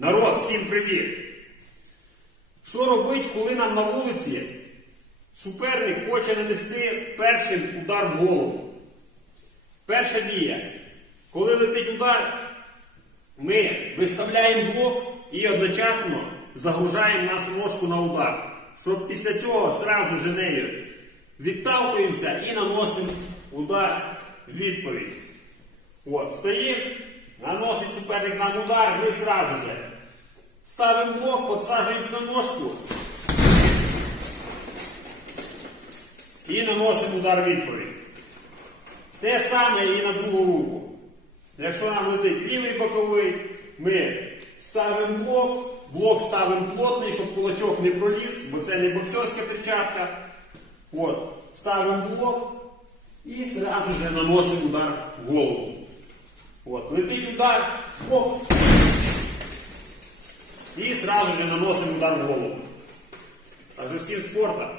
Народ, всім привіт! Що робить, коли нам на вулиці суперник хоче нанести перший удар в голову? Перша дія. Коли летить удар, ми виставляємо блок і одночасно загружаємо нашу ножку на удар. Щоб після цього сразу же нею відталкуємося і наносимо удар відповідь. От, стоїмо, наносить суперник нам удар, ми сразу же ставимо блок, підсаджуємося на ножку і наносимо удар відповідь. Те саме і на другу руку. Якщо нам летить лівий боковий, ми ставимо блок, блок ставимо плотний, щоб кулачок не проліз, бо це не боксерська перчатка. От, ставимо блок і зразу же наносимо удар в голову. От, летить удар, блок. І сразу же наносим удар в голову. Так що всім спорта.